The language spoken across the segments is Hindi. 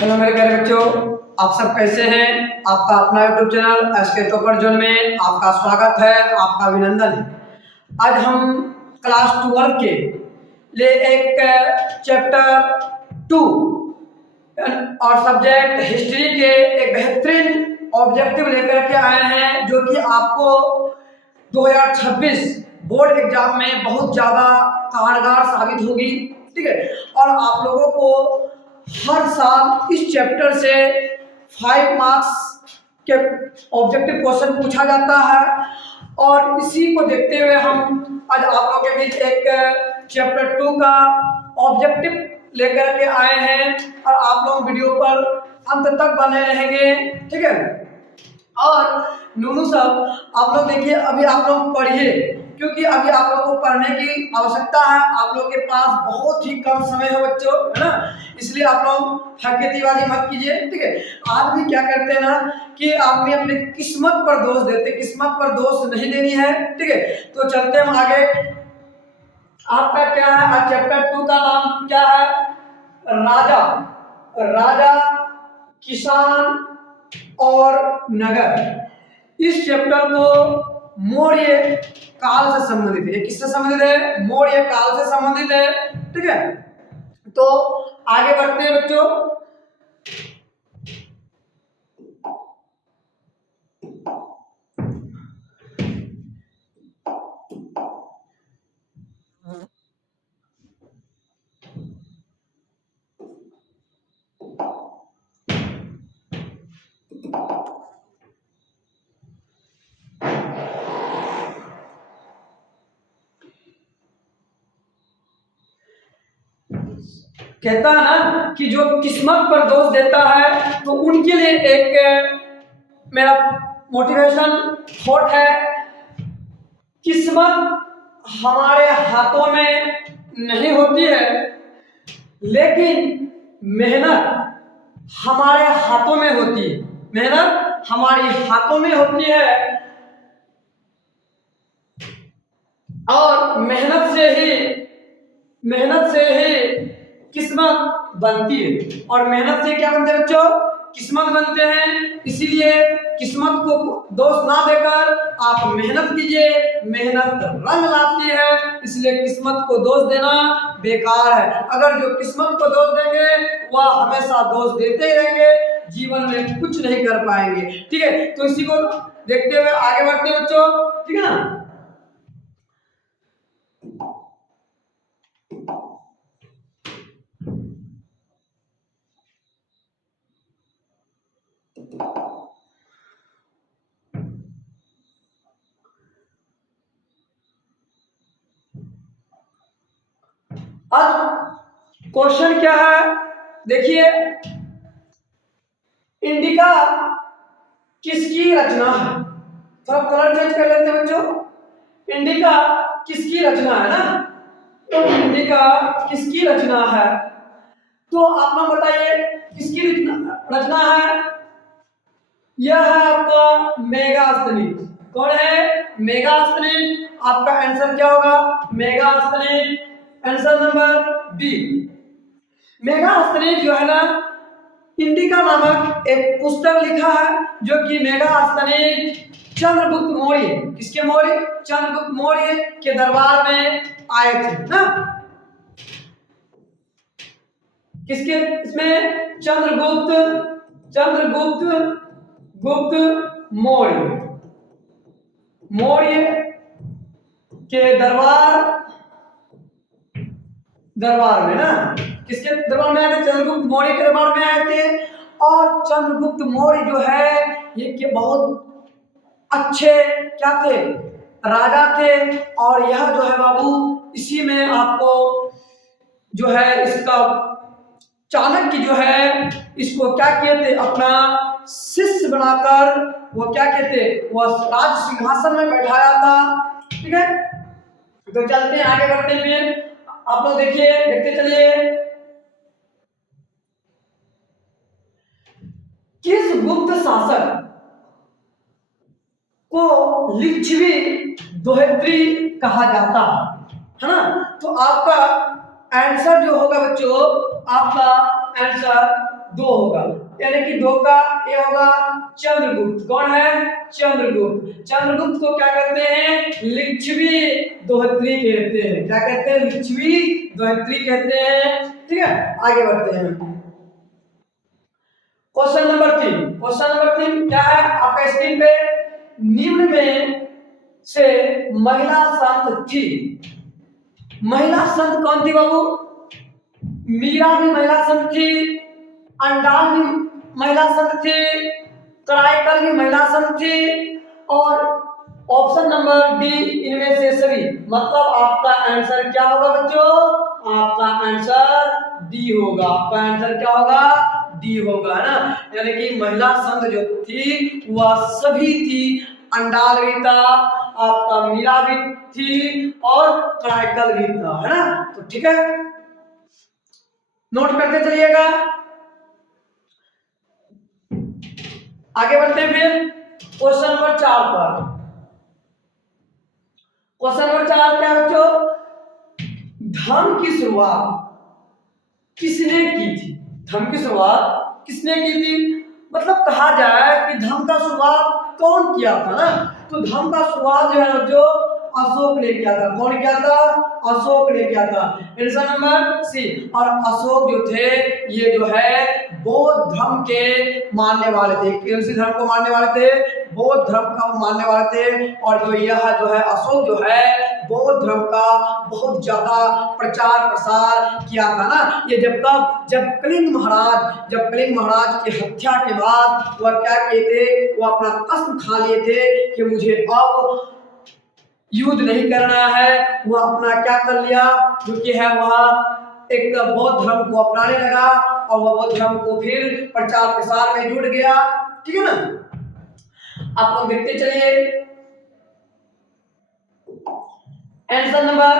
हेलो मेरे प्यारे बच्चों, आप सब कैसे हैं। आपका अपना YouTube channel SK topper zone में आपका स्वागत है, आपका अभिनंदन है। आज हम क्लास 12 के लिए एक चैप्टर 2 और सब्जेक्ट हिस्ट्री के एक बेहतरीन ऑब्जेक्टिव लेकर के आए हैं, जो कि आपको 2026 बोर्ड एग्जाम में बहुत ज़्यादा कारगर साबित होगी। ठीक है, और आप लोगों को हर साल इस चैप्टर से 5 मार्क्स के ऑब्जेक्टिव क्वेश्चन पूछा जाता है, और इसी को देखते हुए हम आज आप लोगों के बीच एक चैप्टर 2 का ऑब्जेक्टिव लेकर के आए हैं, और आप लोग वीडियो पर अंत तक बने रहेंगे। ठीक है, और नूनू साहब आप लोग देखिए, अभी आप लोग पढ़िए, क्योंकि अभी आप लोग को पढ़ने की आवश्यकता है। आप लोग के पास बहुत ही कम समय है बच्चों, है ना, इसलिए आप लोग ठकेतीबाजी मत कीजिए। ठीक है, आदमी क्या करते हैं ना कि आदमी अपने किस्मत पर दोष देते, किस्मत पर दोष नहीं देनी है। ठीक है, तो चलते हम आगे। आपका क्या है, आज चैप्टर 2 का नाम क्या है? राजा, राजा, किसान और नगर। इस चैप्टर को मौर्य काल से संबंधित है। किससे संबंधित है? मौर्य काल से संबंधित है। ठीक है, तो आगे बढ़ते हैं बच्चों। कहता है ना कि जो किस्मत पर दोष देता है, तो उनके लिए एक मेरा मोटिवेशन थॉट है। किस्मत हमारे हाथों में नहीं होती है, लेकिन मेहनत हमारे हाथों में होती है। मेहनत हमारी हाथों में होती है, और मेहनत से ही किस्मत बनती है। और मेहनत से क्या बनते हैं बच्चों? किस्मत बनते हैं। इसीलिए किस्मत को दोष ना देकर आप मेहनत कीजिए। मेहनत रंग लाती है, इसलिए किस्मत को दोष देना बेकार है। अगर जो किस्मत को दोष देंगे वह हमेशा दोष देते ही रहेंगे, जीवन में कुछ नहीं कर पाएंगे। ठीक है, तो इसी को देखते हुए आगे बढ़ते हैं बच्चों। ठीक है ना। अब क्वेश्चन क्या है, देखिए। इंडिका किसकी रचना है? थोड़ा कलर चेंज कर लेते हैं बच्चों। इंडिका किसकी रचना है ना, तो इंडिका किसकी रचना है? तो आप लोग बताइए किसकी रचना है? यह है आपका मेगास्थनीज। कौन है? मेगास्थनीज। आपका आंसर क्या होगा? Megasthenes, answer number B. Megasthenes जो है ना, इंडिका नामक एक पुस्तक लिखा है, जो कि मेगास्थनीज चंद्रगुप्त मौर्य, किसके मौर्य? चंद्रगुप्त मौर्य के दरबार में आए थे ना। किसके? इसमें चंद्रगुप्त मौर्य के दरबार में ना। किसके दरबार में आए थे? चंद्रगुप्त मौर्य के दरबार में आए थे। और चंद्रगुप्त मौर्य जो है ये के बहुत अच्छे क्या थे? राजा थे। और यह जो है बाबू, इसी में आपको जो है इसका चाणक्य जो है इसको क्या किए थे? अपना शिष्य बनाकर वो क्या कहते, वह राज सिंहासन में बैठाया था। ठीक है, तो चलते हैं आगे बढ़ते हैं। फिर आप लोग देखिए, देखते चलिए। किस गुप्त शासक को लिच्छवी दोहत्री कहा जाता है ना? तो आपका आंसर जो होगा बच्चों, आपका आंसर 2 होगा, यानी कि 2 का ये होगा चंद्रगुप्त। कौन है? चंद्रगुप्त। चंद्रगुप्त को क्या कहते हैं? लिच्छवी दोहत्री कहते हैं। क्या कहते हैं? लिच्छवी दोहत्री कहते हैं। ठीक है, आगे बढ़ते हैं। Question number 3। क्वेश्चन नंबर 3 क्या है आपका स्क्रीन पे? निम्न में से महिला संत थी। महिला संत कौन थी बाबू? मीरा भी महिला संत थी, अंडाल भी महिला संत थी, कराईकल भी महिला संत थी, और ऑप्शन नंबर डी इनमें से सभी। मतलब आपका आंसर क्या होगा बच्चों? आपका आंसर डी होगा। आपका आंसर क्या होगा? डी होगा, है ना। यानी कि महिला संत जो थी वह सभी थी। अंडाल भी था, आपका मीरा भी थी, और कराईकल भी था, है ना। तो ठीक है, नोट करते चलिएगा। आगे बढ़ते हैं फिर क्वेश्चन नंबर 4 पर। क्वेश्चन नंबर 4 क्या है बच्चों? धर्म की शुरुआत किसने की थी? धर्म की शुरुआत किसने की थी? मतलब कहा जाए कि धर्म का शुरुआत कौन किया था ना, तो धर्म का शुरुआत जो है बच्चों अशोक ने किया था। कौन किया था? अशोक ने किया था। Answer number C. और अशोक जो थे ये जो है बौद्ध धर्म के मानने वाले थे। कौन सी धर्म को मानने वाले थे? बौद्ध धर्म का मानने वाले थे। और जो यह जो है अशोक जो है बौद्ध धर्म का बहुत ज्यादा प्रचार प्रसार किया था ना। ये जब कलिंग महाराज की हत्या के बाद वह क्या किए थे? वो अपना कसम खा लिए थे कि मुझे अब युद्ध नहीं करना है। वह अपना क्या कर लिया? जो कि है वह एक बौद्ध धर्म को अपनाने लगा, और वह बौद्ध धर्म को फिर प्रचार प्रसार में जुट गया। ठीक है ना। आप लोग देखते चलिए। Answer number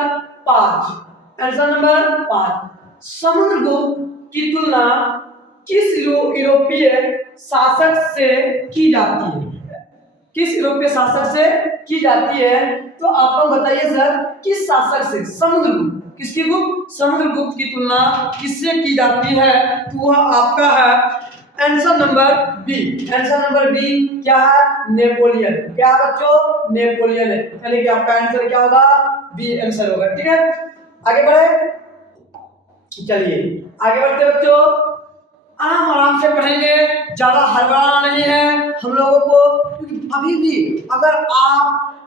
5। Answer number 5। Samudragupta की तुलना किस यूरोपीय शासक से की जाती है? किस यूरोपीय शासक से की जाती है? तो आप लोग बताइए सर, किस शासक से? समुद्रगुप्त। किसकी गुप्त? समुद्रगुप्त की तुलना किससे की जाती है? तो वह आपका है answer number B. Answer number B क्या है? नेपोलियन। क्या बच्चों? नेपोलियन है। यानी कि आपका आंसर क्या होगा? बी आंसर होगा। ठीक है, आगे बढ़े। चलिए आगे बढ़ते बच्चों, आराम आराम से पढ़ेंगे, ज्यादा हड़बड़ाना नहीं है हम लोगों को। क्योंकि अभी भी अगर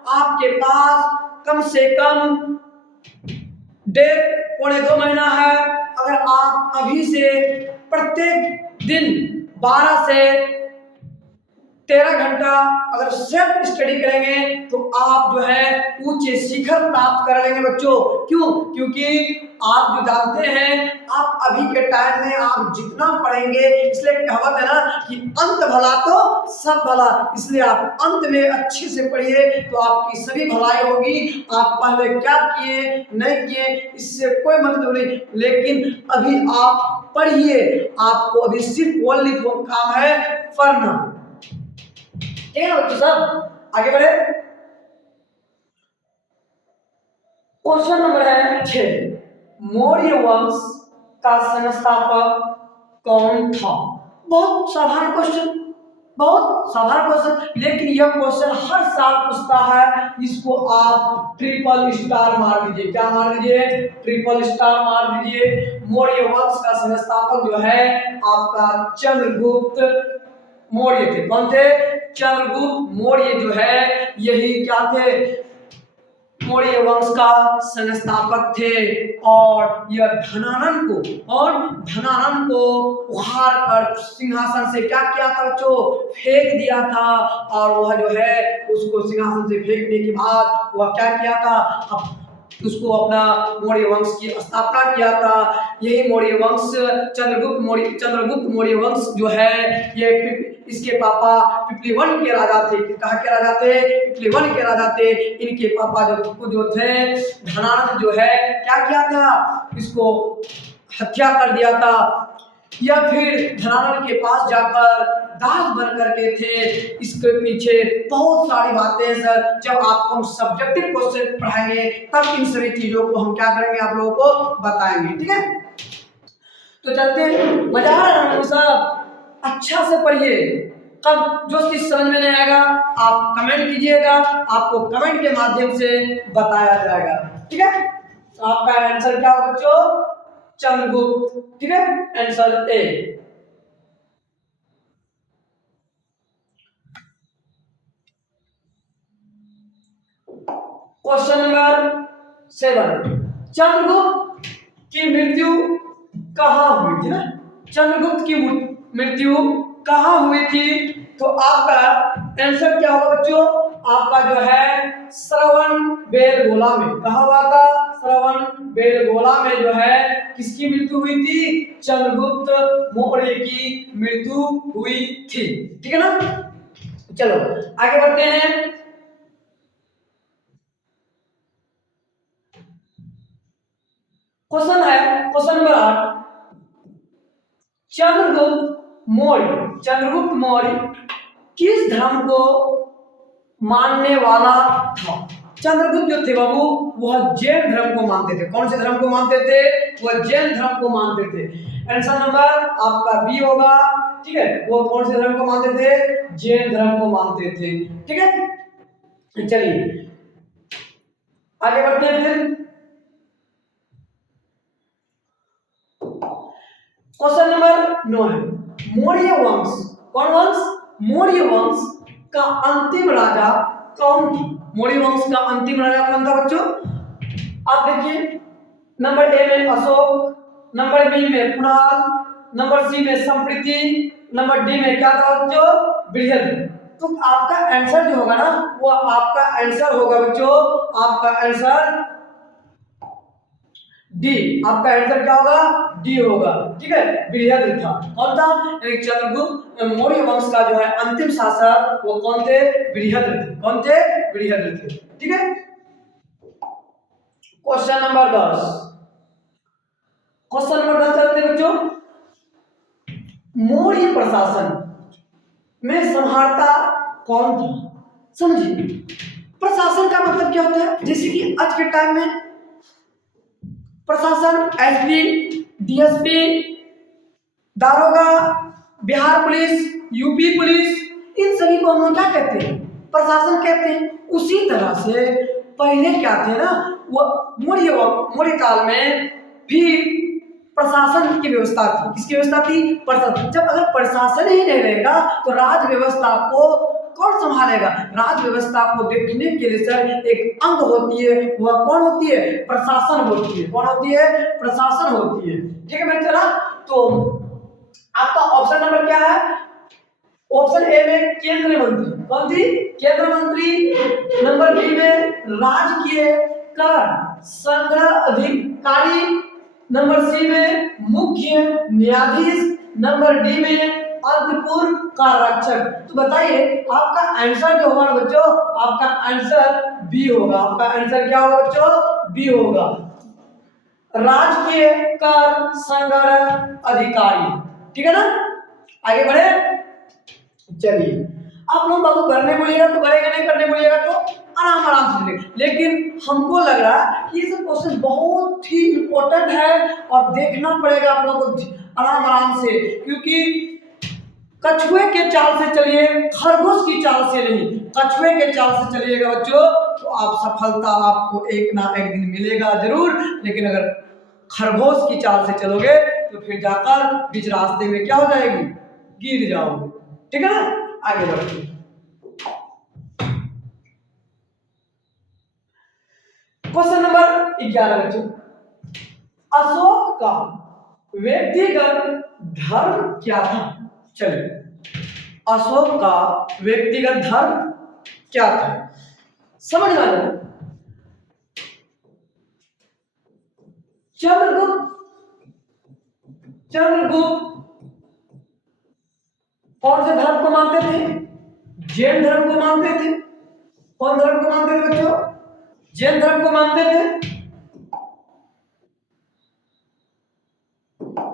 आपके पास कम से कम 1.5-2 महीना है, अगर आप अभी से प्रत्येक दिन 12 से 13 घंटा अगर सेल्फ स्टडी करेंगे तो आप जो है ऊंचे शिखर प्राप्त कर लेंगे बच्चों। क्यों? क्योंकि आप जो जानते हैं आप अभी के टाइम में आप जितना पढ़ेंगे, इसलिए कहावत है ना कि अंत भला तो सब भला। इसलिए आप अंत में अच्छे से पढ़िए तो आपकी सभी भलाई होगी। आप पहले क्या किए नहीं किए इससे कोई मतलब नहीं, लेकिन अभी आप पढ़िए। आपको अभी सिर्फ ओनली काम है पढ़ना। ठीक है ना बच्चों सब, आगे बढ़े। क्वेश्चन नंबर है 6। मौर्य वंश का संस्थापक कौन था? बहुत साधारण क्वेश्चन, बहुत साधारण क्वेश्चन, लेकिन यह क्वेश्चन हर साल पूछता है। इसको आप ट्रिपल स्टार मार दीजिए। क्या मार दीजिए? ट्रिपल स्टार मार दीजिए। मौर्य वंश का संस्थापक जो है आपका चंद्रगुप्त मौर्य थे। कौन थे? चंद्रगुप्त मौर्य जो है यही क्या थे? मौर्य वंश का संस्थापक थे। और यह धनानंद को उखाड़ कर सिंहासन से क्या किया था बच्चों? फेंक दिया था। और वह जो है उसको सिंहासन से फेंकने के बाद वह क्या किया था? उसको अपना मौर्य वंश की स्थापना किया था। यही मौर्य वंश चंद्रगुप्त मौर्य वंश जो है ये इसके पापा पिपलीवन के राजा थे। कहाँ के राजा थे? पिपलीवन के राजा थे। इनके पापा जो थे धनानंद जो है क्या किया था? इसको हत्या कर दिया था। या फिर धनानंद के पास जाकर दास बन करके थे। इसके पीछे बहुत सारी बातें हैं सर। जब आपको हम सब्जेक्टिव क्वेश्चन पढ़ाएंगे तब इन सभी चीजों को हम क्या करेंगे? आप लोगों को बताएंगे। ठीक है, तो चलते हैं, मजा आ रहा है सब, अच्छा से पढ़िए। कब जो चीज समझ में नहीं आएगा आप कमेंट कीजिएगा, आपको कमेंट के माध्यम से बताया जाएगा, ठीक है। तो आपका आंसर क्या होगा बच्चों? चंद्रगुप्त, ठीक है, answer A. Question number 7, Chandragupta की मृत्यु कहाँ हुई थी ना? चंद्रगुप्त की मृत्यु कहाँ हुई थी? तो आपका आंसर क्या होगा बच्चों? आपका जो है श्रवण बेलगोला में। कहाँ हुआ था? श्रवण बेलगोला में जो है किसकी मृत्यु हुई थी? चंद्रगुप्त मौर्य की मृत्यु हुई थी, ठीक है ना। चलो आगे बढ़ते हैं। क्वेश्चन है क्वेश्चन नंबर 8, चंद्रगुप्त मौर्य किस धर्म को मानने वाला था? चंद्रगुप्त जो थे बाबू वह जैन धर्म को मानते थे। कौन से धर्म को मानते थे? वह जैन धर्म को मानते थे। आंसर नंबर आपका बी होगा, ठीक है। वो कौन से धर्म को मानते थे? जैन धर्म को मानते थे, ठीक है। चलिए आगे बढ़ते हैं फिर। क्वेश्चन नंबर 9 है, मौर्य वंश, कौन वंश? मौर्य वंश का अंतिम राजा कौन थी? मौर्य वंश का अंतिम राजा कौन था बच्चों? आप देखिए, नंबर ए में अशोक, नंबर बी में कुणाल, नंबर सी में संप्रीति, नंबर डी में क्या था बच्चों? बृहद। तो आपका आंसर जो होगा ना वो आपका आंसर होगा बच्चों, आपका आंसर डी। आपका आंसर क्या होगा? डी होगा, ठीक है। बृहद था। कौन था? चंद्रगुप्त मौर्य वंश का जो है अंतिम शासक वो कौन थे? बृहद थे। कौन थे? बृहद थे, ठीक है। क्वेश्चन नंबर 10, क्वेश्चन नंबर 10 चलते बच्चों। मौर्य प्रशासन में संहारता कौन था? समझिए, प्रशासन का मतलब क्या होता है? जैसे कि आज के टाइम में प्रशासन एसपी, डीएसपी, दारोगा, बिहार पुलिस, यूपी पुलिस, इन सभी को हम लोग क्या कहते हैं? प्रशासन कहते हैं। उसी तरह से पहले क्या थे ना, वो मौर्य काल में भी प्रशासन की व्यवस्था थी। किसकी व्यवस्था थी? प्रशासन। जब अगर प्रशासन ही नहीं रहेगा तो राज व्यवस्था को कौन संभालेगा? राज व्यवस्था को देखने के लिए सर एक अंग होती है, वह कौन होती है? प्रशासन होती है। कौन होती है? प्रशासन होती है, ठीक है मेरे चला। तो आपका ऑप्शन नंबर क्या है? ऑप्शन ए में केंद्रीय मंत्री, कौन थी? केंद्र मंत्री। नंबर बी में राजकीय कर संग्रह अधिकारी, नंबर सी में मुख्य न्यायाधीश, नंबर डी में अंतपुर का रक्षक। तो बताइए आपका आंसर जो होगा बच्चों, आपका आंसर बी होगा। आपका आंसर क्या होगा बच्चों? बी होगा, राजकीय कर संग्रह अधिकारी, ठीक है ना। आगे बढ़े, चलिए। आप लोग बाबू करने बोलिएगा तो करेगा, नहीं करने बोलिएगा तो आराम आराम से लेंगे। लेकिन हमको लग रहा है कि ये सब क्वेश्चन बहुत ही इंपॉर्टेंट है और देखना पड़ेगा आप लोगों को आराम आराम से, क्योंकि कछुए के चाल से चलिए, खरगोश की चाल से नहीं। कछुए के चाल से चलिएगा बच्चों तो आप सफलता आपको एक ना एक दिन मिलेगा जरूर। लेकिन अगर खरगोश की चाल से चलोगे तो फिर जाकर बीच रास्ते में क्या हो जाएगी? गिर जाओगे, ठीक है ना। आगे बढ़िए। क्वेश्चन नंबर 11 बच्चों, अशोक का व्यक्तिगत धर्म क्या था? चलिए, अशोक का व्यक्तिगत धर्म क्या था समझ में आया। चंद्रगुप्त कौन से धर्म को मानते थे? जैन धर्म को मानते थे। कौन धर्म को मानते थे बच्चों? जैन धर्म को मानते थे,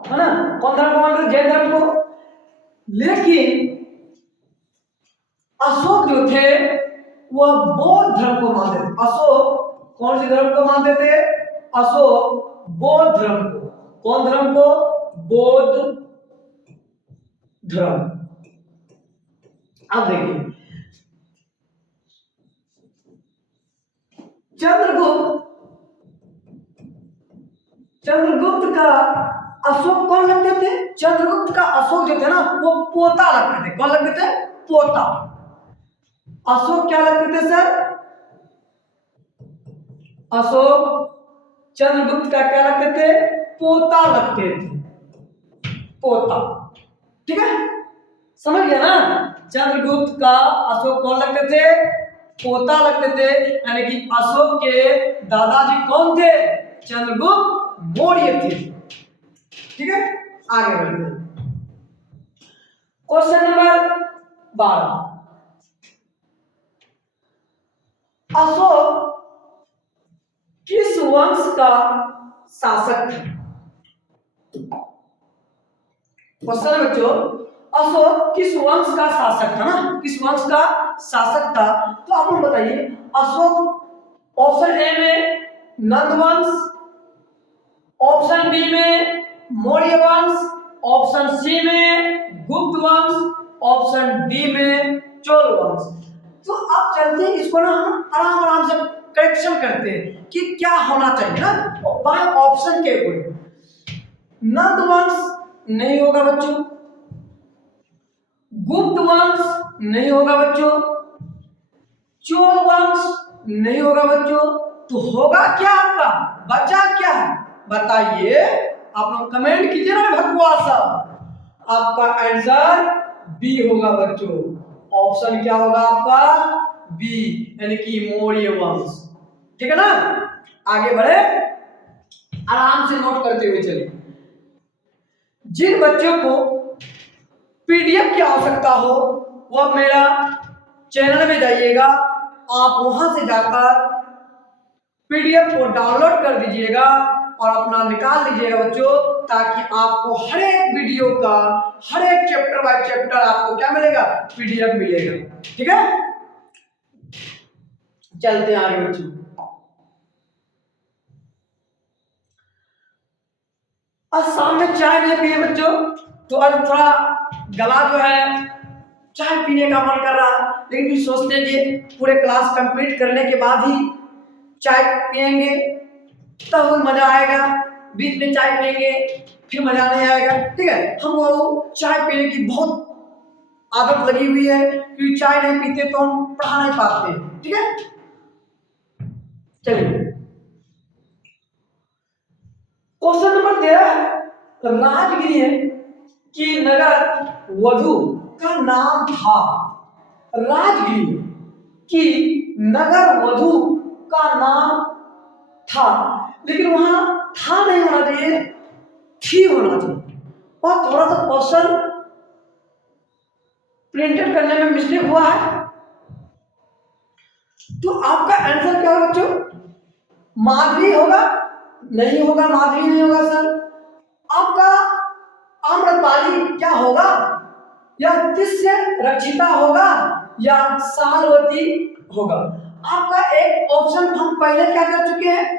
है ना। कौन धर्म को मानते थे? जैन धर्म को। लेकिन अशोक जो थे वह बौद्ध धर्म को मानते थे। अशोक कौन से धर्म को मानते थे? अशोक बौद्ध धर्म को। कौन धर्म को? बौद्ध धर्म। अब देखिए, चंद्रगुप्त का अशोक कौन लगते थे? चंद्रगुप्त का अशोक जो थे ना वो पोता लगते थे। कौन लगते थे? पोता। अशोक क्या लगते थे सर? अशोक चंद्रगुप्त का क्या लगते थे? पोता लगते थे। पोता। ठीक है, समझ गया ना? चंद्रगुप्त का अशोक कौन लगते थे? पोता लगते थे। यानी कि अशोक के दादाजी कौन थे? चंद्रगुप्त मौर्य थे। ठीक है, आगे बढ़ते हैं। क्वेश्चन नंबर 12, अशोक किस वंश का शासक था? क्वेश्चन है बच्चों, अशोक किस वंश का शासक था ना? किस वंश का शासक था? तो आप लोग बताइए। अशोक ऑप्शन ए में नंद वंश, ऑप्शन बी में मौर्य वंश, ऑप्शन सी में गुप्त वंश, ऑप्शन डी में चोल वंश। तो अब चलते हैं, इसको ना हम आराम आराम से करेक्शन करते हैं कि क्या होना चाहिए ना बाय ऑप्शन के अकॉर्डिंग। नंद वंश नहीं होगा बच्चों, गुप्त वंश नहीं होगा बच्चों, चोल वंश नहीं होगा बच्चों। तो होगा क्या? आपका बचा क्या है बताइए? आप लोग कमेंट कीजिए ना भगवा साहब। आपका आंसर बी होगा बच्चों। ऑप्शन क्या होगा आपका? बी, यानी कि मौर्य वंश। ठीक है ना? आगे बढ़े, आराम से नोट करते हुए चलिए। जिन बच्चों को पीडीएफ की आवश्यकता हो वह मेरा चैनल में जाइएगा, आप वहां से जाकर पीडीएफ को डाउनलोड कर दीजिएगा और अपना निकाल लीजिएगा बच्चों, ताकि आपको हर एक वीडियो का हर एक चैप्टर बाय चैप्टर आपको क्या मिलेगा? पीडीएफ मिलेगा। ठीक है, चलते हैं आगे बच्चों। आज शाम में चाय नहीं पिए बच्चों, तो आज थोड़ा गला जो है चाय पीने का मन कर रहा, लेकिन फिर सोचते हैं कि पूरे क्लास कंप्लीट करने के बाद ही चाय पिएंगे तब मजा आएगा, बीच में चाय पिएंगे फिर मजा नहीं आएगा। ठीक है, हमको चाय पीने की बहुत आदत लगी हुई है, क्योंकि चाय नहीं पीते तो हम पढ़ा नहीं पाते। ठीक है, चलिए क्वेश्चन नंबर 13, राजगिरी की नगर वधु का नाम था। राजगिरी की नगर वधु का नाम था, लेकिन वहां था नहीं होना चाहिए, थी होना चाहिए। और थोड़ा सा क्वेश्चन प्रिंटेड करने में मिस्टेक हुआ है। तो आपका आंसर क्या होगा बच्चों? माधवी होगा? नहीं होगा, माधवी नहीं होगा सर। आपका आम्रपाली क्या होगा? या किससे रक्षिता होगा या सालवती होगा? आपका एक ऑप्शन हम पहले क्या कर चुके हैं?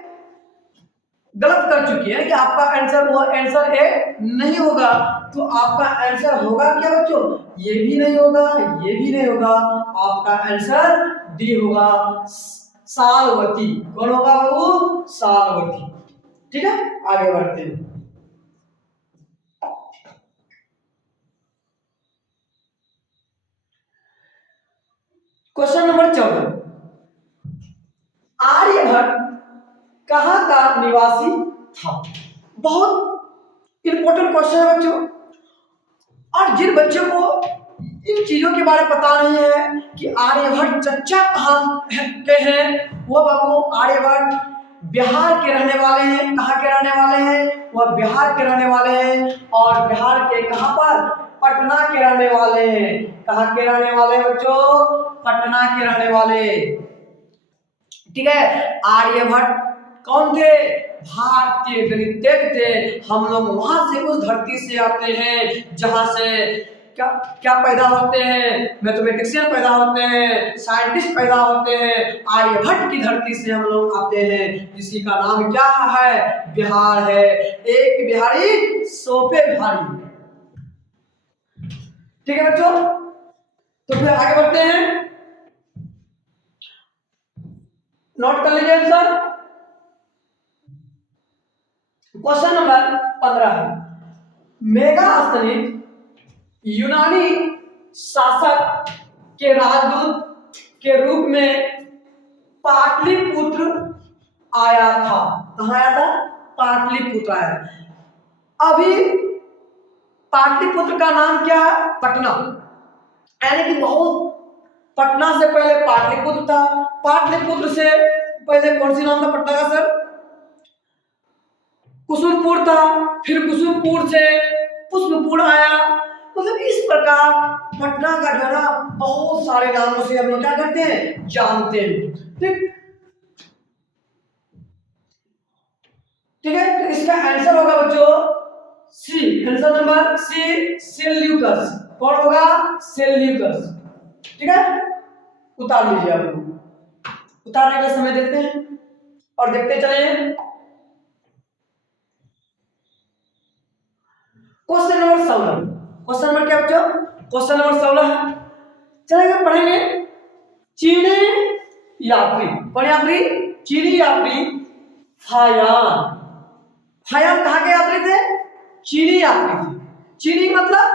गलत कर चुके हैं कि आपका आंसर वो आंसर ए नहीं होगा। तो आपका आंसर होगा क्या बच्चों? ये भी नहीं होगा, ये भी नहीं होगा। आपका आंसर डी होगा, सालवती। कौन होगा वो? सालवती। ठीक है, आगे बढ़ते हैं। क्वेश्चन नंबर 14, आर्यभट्ट कहां का निवासी था? बहुत इंपॉर्टेंट क्वेश्चन है बच्चों। और जिन बच्चों को इन चीजों के बारे में पता नहीं है कि आर्यभट्ट चच्चा कहाँ के हैं, वो बाबू आर्यभट्ट बिहार के रहने वाले हैं। कहाँ के रहने वाले हैं? वह बिहार के रहने वाले हैं। और बिहार के कहाँ पर? पटना के रहने वाले हैं। कहाँ के रहने वाले बच्चों? पटना के रहने वाले। ठीक है, आर्यभट्ट कौन थे? भारतीय गणितज्ञ थे। हम लोग वहां से उस धरती से आते हैं जहां से क्या क्या पैदा होते हैं? मैथमेटिशियन पैदा होते हैं, साइंटिस्ट पैदा होते हैं। आर्यभट्ट की धरती से हम लोग आते हैं, जिसी का नाम क्या है? बिहार है। एक बिहारी सौ पे भारी। ठीक है बच्चों, तो फिर आगे बढ़ते हैं, नोट कर लीजिए आंसर। क्वेश्चन नंबर 15 है, मेगास्थनीज यूनानी शासक के राजदूत के रूप में पाटलिपुत्र आया था। कहाँ आया था? पाटलिपुत्र आया। अभी पाटलिपुत्र का नाम क्या है? पटना, यानी कि बहुत पटना से पहले पाटलिपुत्र था। पाटलिपुत्र से पहले कौन सी नाम था पटना का सर? कुसुमपुर था। फिर कुसुमपुर से पुष्पपुर आया। मतलब इस प्रकार पटना का जो है ना बहुत सारे नामों से हम लोग क्या करते हैं? जानते हैं। ठीक ठीक है, तो इसका आंसर होगा बच्चों C. Answer number C, Seleucus. कौन होगा? सेल्यूकस। ठीक है, उतार लीजिए आप। उतारने का समय देखते हैं और देखते चले। Question number 16। क्वेश्चन नंबर क्या बच्चों? क्वेश्चन नंबर 16 है। चलेंगे पढ़ेंगे। चीनी यात्री, कौन यात्री? चीनी यात्री फायान। फायान कहाँ के यात्री थे? चीनी यात्री थे। चीनी मतलब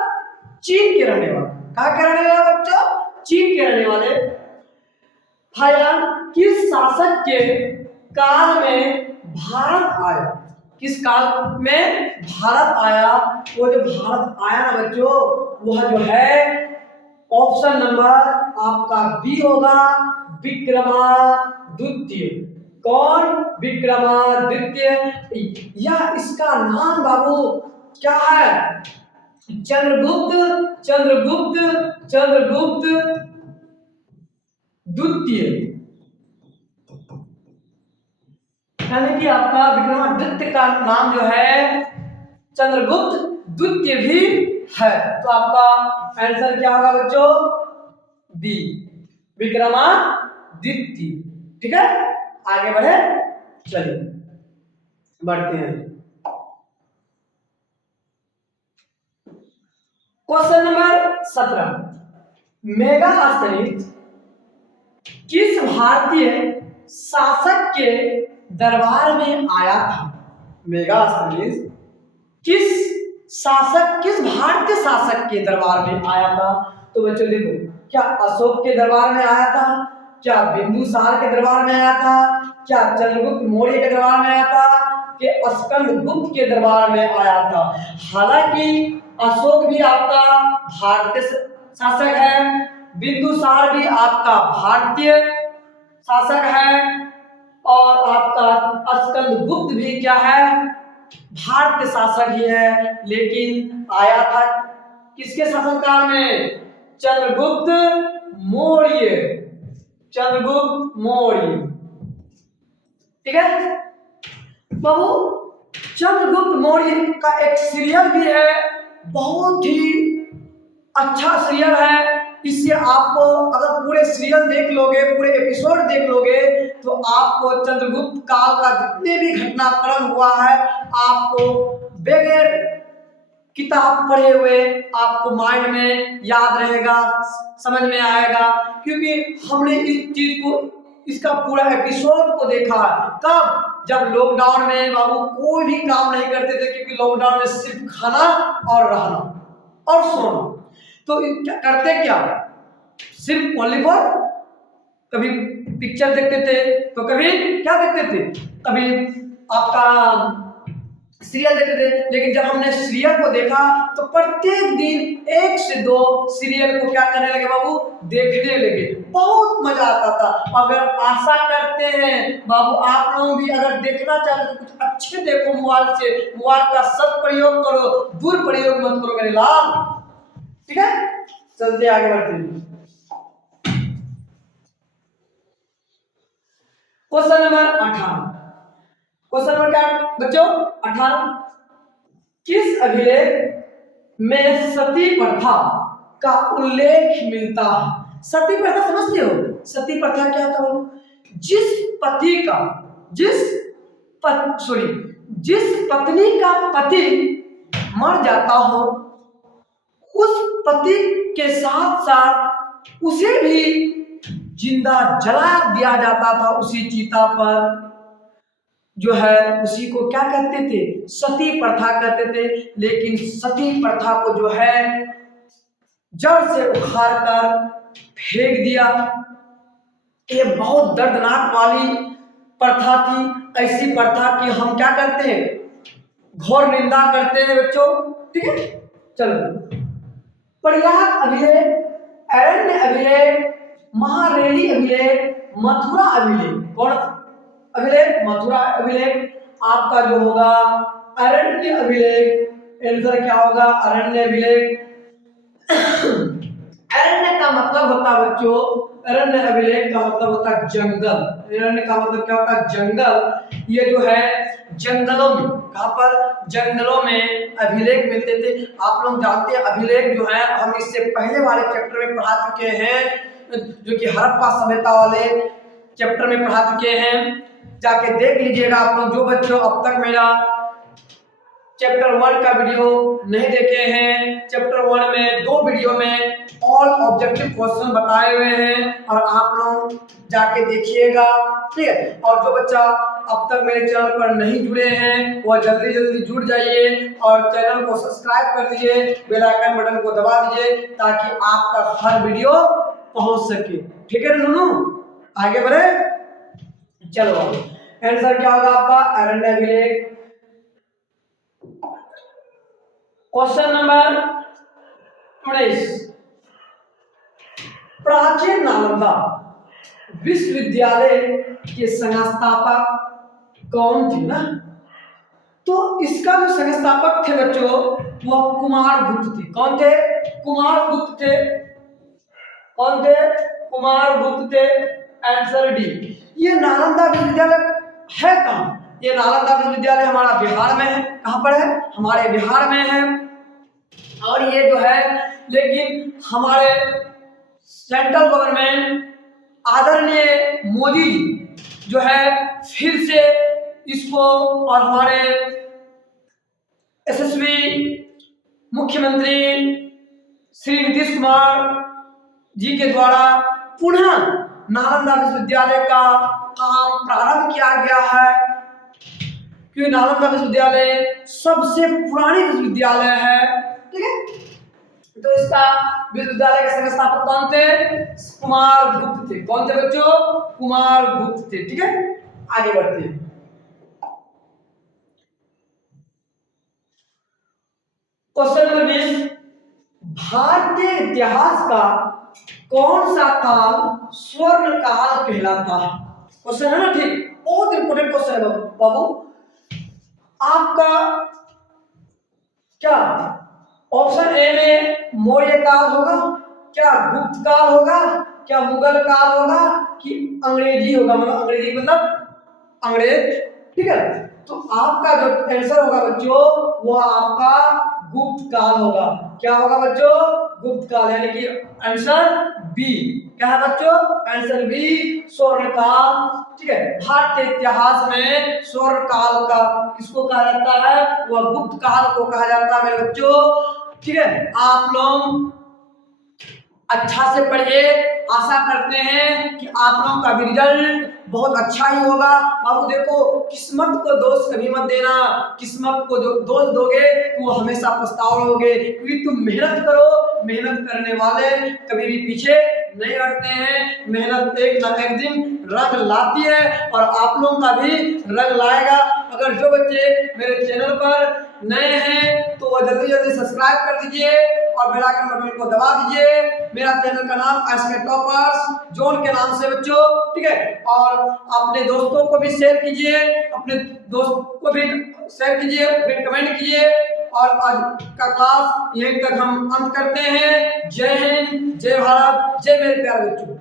चीन के रहने वाले। कहाँ के रहने वाले बच्चों? चीन के रहने वाले। फायान किस शासक के काल में भारत आया? किस काल में भारत आया? वो जो भारत आया ना बच्चों, वह जो है ऑप्शन नंबर आपका बी होगा, विक्रमादित्य। कौन? विक्रमादित्य। या इसका नाम बाबू क्या है? चंद्रगुप्त, चंद्रगुप्त, चंद्रगुप्त द्वितीय। यानी कि आपका विक्रमादित्य का नाम जो है चंद्रगुप्त द्वितीय भी है। तो आपका आंसर क्या होगा बच्चों? बी, विक्रमादित्य। ठीक है, आगे बढ़े, चलिए बढ़ते हैं। क्वेश्चन नंबर 17, मेगास्थनीज किस भारतीय शासक के दरबार में आया था? मेगास्थनीज किस भारतीय शासक के दरबार में आया था? तो बच्चों देखो, क्या अशोक के दरबार में आया था? क्या बिंदुसार के दरबार में आया था? क्या चंद्रगुप्त मौर्य के दरबार में आया था? कि स्कंदगुप्त के दरबार में आया था? हालांकि अशोक भी आपका भारतीय शासक है, बिंदुसार भी आपका भारतीय शासक है, और आपका स्कंदगुप्त भी क्या है? भारतीय शासक ही है। लेकिन आया था किसके शासनकाल में? चंद्रगुप्त मौर्य। चंद्रगुप्त मौर्य। ठीक है बाबू, चंद्रगुप्त मौर्य का एक सीरियल भी है, बहुत ही अच्छा सीरियल है। इससे आपको अगर पूरे सीरियल देख लोगे, पूरे एपिसोड देख लोगे, तो आपको चंद्रगुप्त काल का जितने भी घटनाक्रम हुआ है आपको बगैर किताब पढ़े हुए आपको माइंड में याद रहेगा, समझ में आएगा। क्योंकि हमने इस चीज को, इसका पूरा एपिसोड को देखा। कब? जब लॉकडाउन में बाबू कोई भी काम नहीं करते थे, क्योंकि लॉकडाउन में सिर्फ खाना और रहना और सोना। तो करते क्या? सिर्फ ओनली फॉर, कभी पिक्चर देखते थे, तो कभी क्या देखते थे? कभी आपका सीरियल देखते थे। लेकिन जब हमने सीरियल को देखा तो प्रत्येक दिन 1 से 2 सीरियल को क्या करने लगे बाबू? देखने लगे। बहुत मजा आता था। अगर आशा करते हैं बाबू आप लोग भी अगर देखना चाहते तो कुछ अच्छे देखो मोबाइल से, मोबाइल का सदप्रयोग करो, दुरुपयोग मत करो मेरे लाल। ठीक है, चलते आगे बढ़ते हैं। Question number 18। क्वेश्चन नंबर क्या बच्चों? 18। किस अभिलेख में सती प्रथा का उल्लेख मिलता है। सती प्रथा समझते हो? सती प्रथा क्या था? जिस पति का जिस पत्नी का पति मर जाता हो, उस पति के साथ साथ उसे भी जिंदा जला दिया जाता था उसी चिता पर। जो है उसी को क्या कहते थे? सती प्रथा कहते थे। लेकिन सती प्रथा को जो है जड़ से उखाड़ कर फेंक दिया। ये बहुत दर्दनाक वाली प्रथा थी। ऐसी प्रथा की हम क्या करते हैं? घोर निंदा करते हैं बच्चों। ठीक है, चलो। प्रयाग अभिलेख, अरण्य अभिलेख, महारेली अभिलेख, मथुरा अभिलेख। कौन अभिलेख? मथुरा अभिलेख। आपका जो होगा अरण्य अभिलेख। आंसर क्या होगा? अरण्य अभिलेख। अरण्य का मतलब होता है बच्चों, अरण्य अभिलेख का मतलब होता है जंगल। अरण्य का मतलब क्या होता है? जंगल। ये जो है जंगलों में, कहां पर? जंगलों में अभिलेख मिलते थे। आप लोग जानते हैं अभिलेख जो है हम इससे पहले वाले चैप्टर में पढ़ा चुके हैं, जो कि हड़प्पा सभ्यता वाले चैप्टर में पढ़ा चुके हैं। जाके देख लीजिएगा आप लोग, जो बच्चों अब तक मेरा चैप्टर 1 का वीडियो नहीं देखे हैं। चैप्टर 1 में 2 वीडियो में ऑल ऑब्जेक्टिव क्वेश्चन बताए हुए हैं और आप लोग जाके देखिएगा। ठीक है, और जो बच्चा अब तक मेरे चैनल पर नहीं जुड़े हैं वह जल्दी जल्दी जुड़ जाइए और चैनल को सब्सक्राइब कर दीजिए, बेल आइकन बटन को दबा दीजिए ताकि आपका हर वीडियो पहुंच सके। ठीक है नूनू, आगे बढ़े। चलो, आंसर क्या होगा आपका? अरण्य अभिलेख। Question number 19। प्राचीन नालंदा विश्वविद्यालय के संस्थापक कौन थे ना? तो इसका जो संस्थापक थे बच्चों वह कुमारगुप्त थे। कौन थे? कुमारगुप्त थे। कौन थे? कुमारगुप्त थे। Answer D. ये नालंदा विश्वविद्यालय है कहाँ? ये नालंदा विश्वविद्यालय हमारा बिहार में है। कहाँ पर है? हमारे बिहार में है। और ये जो है, लेकिन हमारे सेंट्रल गवर्नमेंट आदरणीय मोदी जी जो है फिर से इसको, और हमारे यशस्वी मुख्यमंत्री श्री नीतीश कुमार जी के द्वारा पुनः नालंदा विश्वविद्यालय का काम प्रारंभ किया गया है। क्योंकि नालंदा विश्वविद्यालय सबसे पुरानी विश्वविद्यालय है। ठीक है, तो इसका विश्वविद्यालय के संस्थापक कौन थे? कुमारगुप्त थे। कौन थे बच्चों? कुमारगुप्त थे। ठीक है, आगे बढ़ते हैं। Question number 20। भारतीय इतिहास का कौन सा काल स्वर्ण काल कहलाता है? क्वेश्चन है ना, ठीक, बहुत इंपोर्टेंट क्वेश्चन है बाबू। आपका क्या ऑप्शन ए में मौर्य काल होगा, क्या गुप्त काल होगा, क्या मुगल काल होगा, कि अंग्रेजी होगा? मतलब अंग्रेजी मतलब अंग्रेज। ठीक है, तो आपका जो आंसर होगा बच्चों वो आपका गुप्त काल होगा। क्या होगा बच्चों? गुप्त काल, यानी कि आंसर बी। क्या है बच्चों? आंसर बी, स्वर्ण काल। ठीक है, भारतीय इतिहास में स्वर्ण काल का किसको कहा जाता है? वह गुप्त काल को कहा जाता है मेरे बच्चों। ठीक है, आप लोग अच्छा से पढ़िए। आशा करते हैं कि आप लोगों का भी रिजल्ट बहुत अच्छा ही होगा। बाबू देखो, किस्मत को दोष कभी मत देना। किस्मत को जो दोष दोगे तो हमेशा पछताओगे, क्योंकि तुम मेहनत करो। मेहनत करने वाले कभी भी पीछे नहीं हटते हैं। मेहनत एक न एक दिन रंग लाती है और आप लोगों का भी रंग लाएगा। अगर जो बच्चे मेरे चैनल पर नए हैं तो वह जल्दी जल्दी सब्सक्राइब कर दीजिए और बेल आइकन बटन को दबा दीजिए। मेरा चैनल का नाम एसके टॉपर्स जोन के नाम से बच्चों। ठीक है, और अपने दोस्तों को भी शेयर कीजिए, अपने दोस्त को भी शेयर कीजिए, फिर कमेंट कीजिए। और आज का क्लास यहीं तक हम अंत करते हैं। जय हिंद, जय भारत, जय मेरे प्यारे बच्चों।